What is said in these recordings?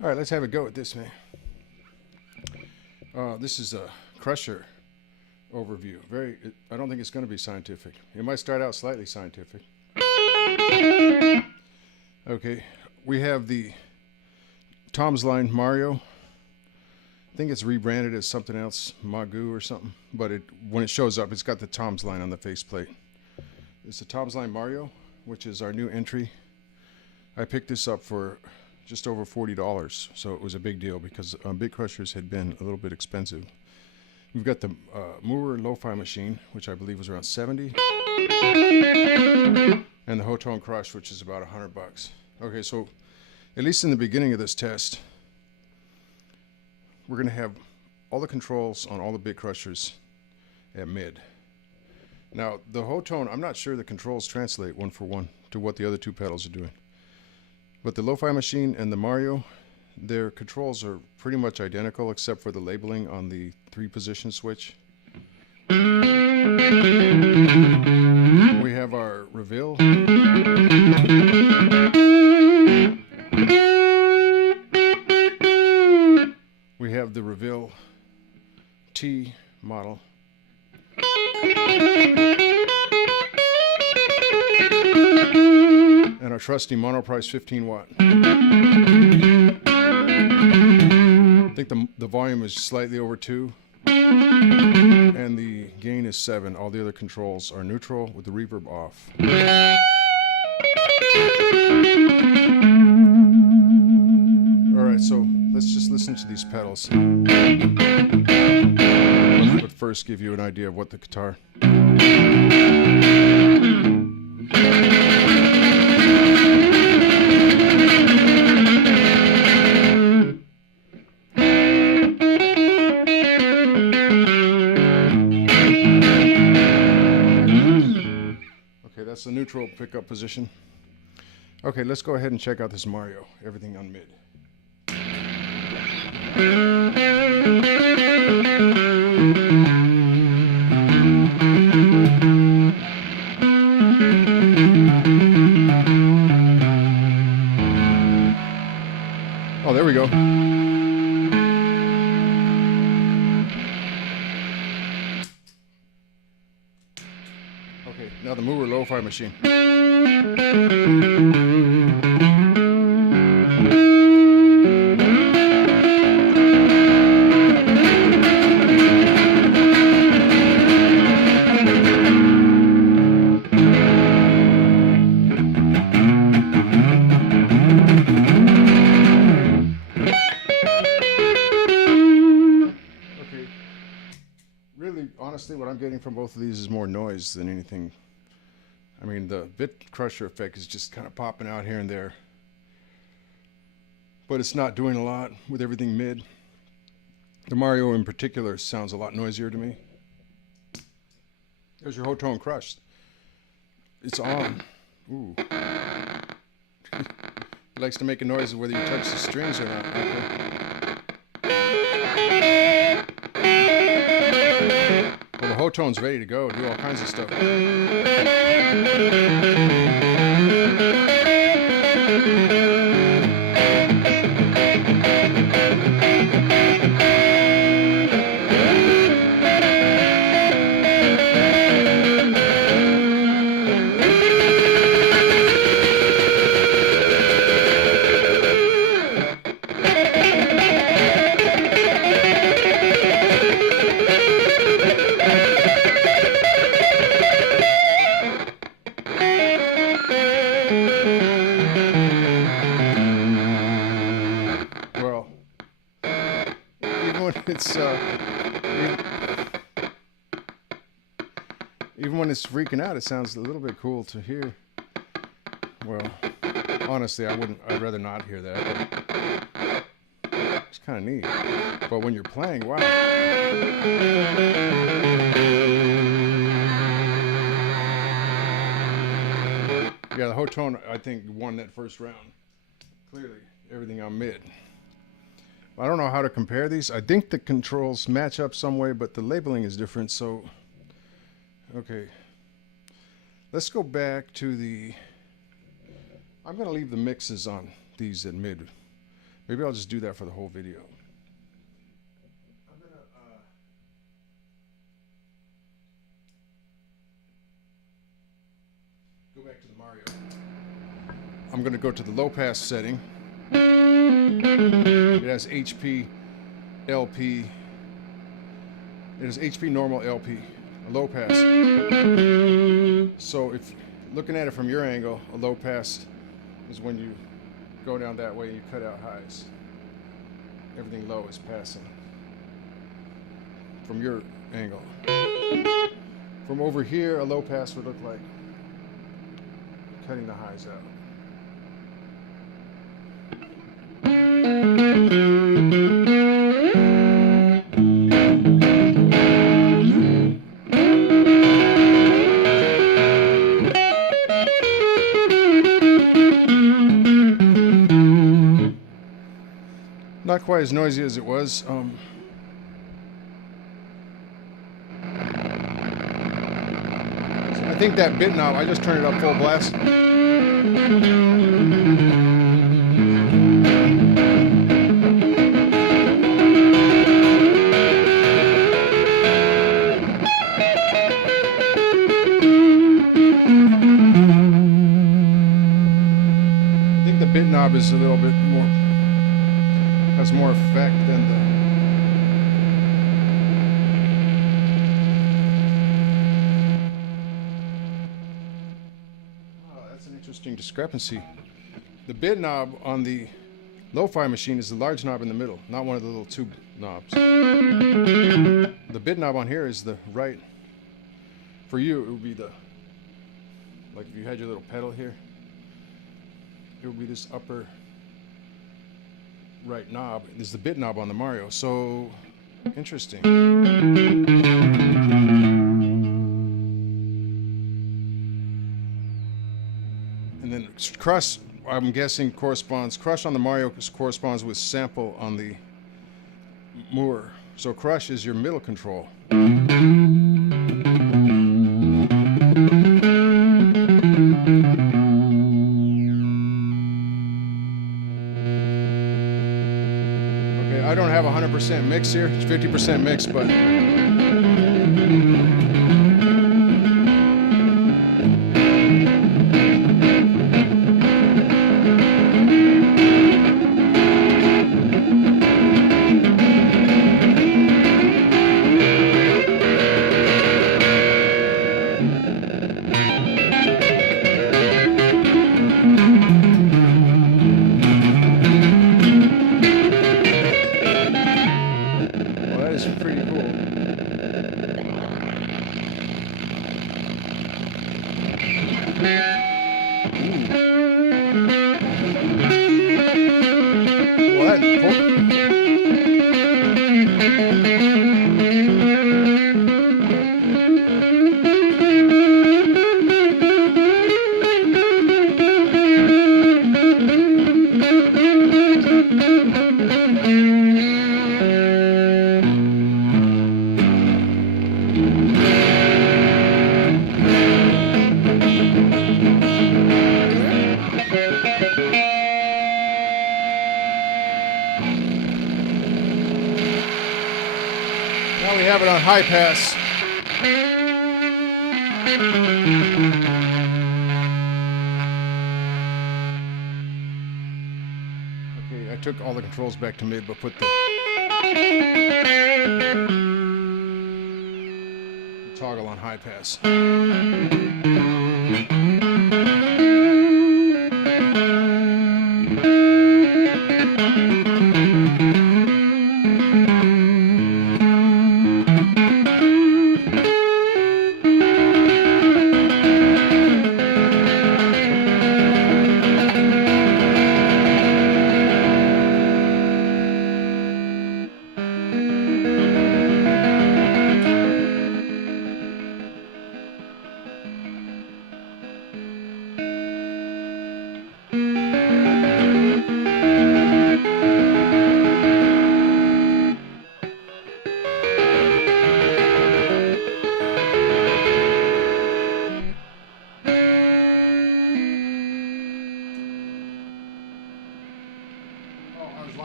All right, let's have a go at this, man. This is a crusher overview. I don't think it's going to be scientific. It might start out slightly scientific. Okay, we have the Tomsline Mario. I think it's rebranded as something else, Magoo or something. But when it shows up, it's got the Tomsline on the faceplate. It's the Tomsline Mario, which is our new entry. I picked this up for just over $40, so it was a big deal because bitcrushers had been a little bit expensive. We've got the Mooer lo-fi machine, which I believe was around $70, and the Hotone Krush, which is about $100. Okay, so at least in the beginning of this test, we're going to have all the controls on all the bitcrushers at mid. Now, the Hotone, I'm not sure the controls translate one for one to what the other two pedals are doing. But the lo-fi machine and the Mario, their controls are pretty much identical except for the labeling on the 3-position switch. We have our reveal. We have the reveal T model. And our trusty monoprice 15 watt. I think the volume is slightly over 2 and the gain is 7. All the other controls are neutral with the reverb off. Alright, so let's just listen to these pedals. But first give you an idea of what the guitar. That's the neutral pickup position. Okay, let's go ahead and check out this Mario. Everything on mid. Oh, there we go. Okay, now the Mooer lo-fi machine. Okay, really, honestly, what I'm getting from both of these is more noise than anything. I mean, the bitcrusher effect is just kind of popping out here and there, but it's not doing a lot with everything mid. The Mario in particular sounds a lot noisier to me. There's your Hotone Krush. It's on. Ooh. It likes to make a noise whether you touch the strings or not. Okay. Well, the Hotone's ready to go, do all kinds of stuff. Even when it's freaking out, it sounds a little bit cool to hear. Well, honestly, I'd rather not hear that. It's kind of neat. But when you're playing, wow. Yeah, the Hotone, I think, won that first round. Clearly, everything on mid. I don't know how to compare these. I think the controls match up some way, but the labeling is different, so... Okay. Let's go back to the... I'm going to leave the mixes on these at mid. Maybe I'll just do that for the whole video. I'm gonna go back to the Mario. I'm gonna go to the low pass setting. It has HP, LP. It has HP, normal, LP, a low pass. So if looking at it from your angle, a low pass is when you go down that way and you cut out highs. Everything low is passing from your angle. From over here, a low pass would look like cutting the highs out. Not quite as noisy as it was. I think that bit knob, I just turned it up full blast. I think the bit knob is a little bit more, has more effect than the interesting discrepancy. The bit knob on the lo-fi machine is the large knob in the middle, not one of the little tube knobs. The bit knob on here is the right. For you, it would be the, like if you had your little pedal here, it would be this upper right knob. This is the bit knob on the Mario. So interesting. And then Krush, I'm guessing, corresponds, Krush on the Mario corresponds with sample on the Mooer. So Krush is your middle control. Okay, I don't have 100% mix here. It's 50% mix, but pretty cool. Now we have it on high pass. Okay, I took all the controls back to mid, but put the toggle on high pass.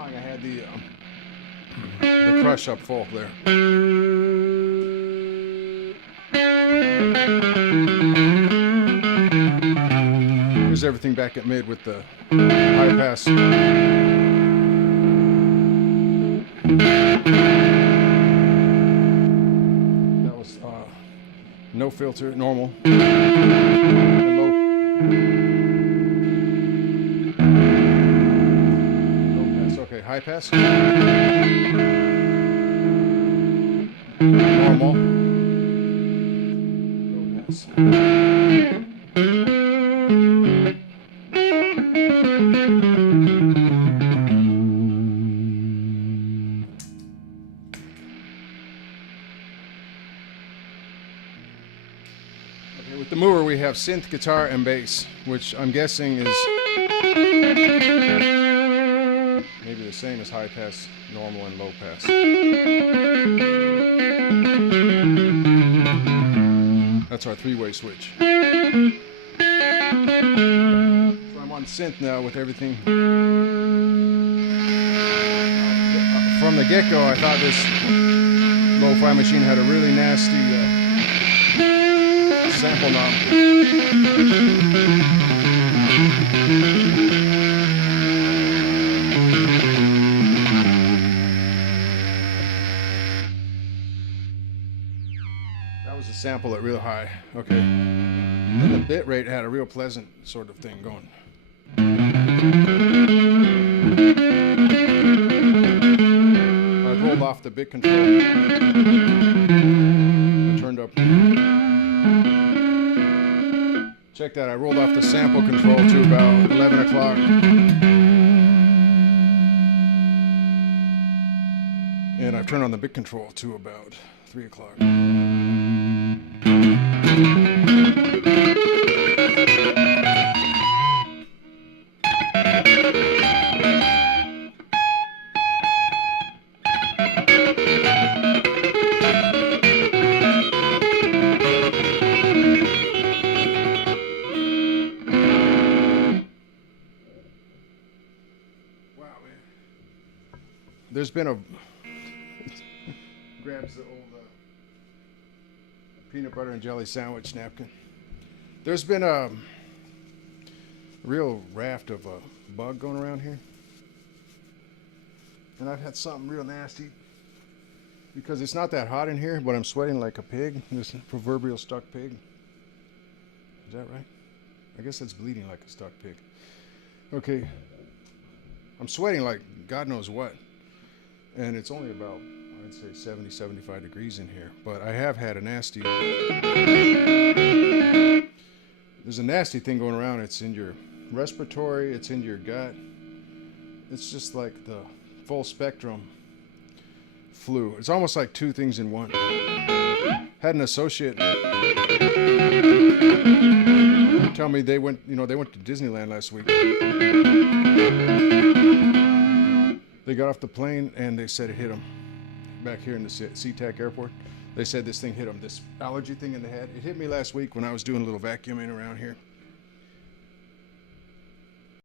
sawing, I had the crush up full there. Here's everything back at mid with the high pass. That was no filter, normal. And low. Low pass, okay, high pass. Normal. Low pass. Okay, with the Mooer we have synth, guitar, and bass, which I'm guessing is maybe the same as high pass, normal, and low pass. That's our three-way switch. So I'm on synth now with everything. From the get-go, I thought this lo-fi machine had a really nasty sample knob. That was a sample at real high. Okay. And the bit rate had a real pleasant sort of thing going. I rolled off the bit control. I turned up. Check that, I rolled off the sample control to about 11 o'clock. And I've turned on the bit control to about 3 o'clock. There's been a grabs the old peanut butter and jelly sandwich napkin. There's been a real raft of bug going around here, and I've had something real nasty because it's not that hot in here, but I'm sweating like a pig. This proverbial stuck pig. Is that right? I guess that's bleeding like a stuck pig. Okay, I'm sweating like God knows what. And it's only about, I'd say 70, 75 degrees in here. But I have had a nasty, there's a nasty thing going around. It's in your respiratory, it's in your gut. It's just like the full spectrum flu. It's almost like two things in one. Had an associate tell me they went to Disneyland last week. They got off the plane and they said it hit them back here in the SeaTac airport. They said this thing hit them, this allergy thing in the head. It hit me last week when I was doing a little vacuuming around here.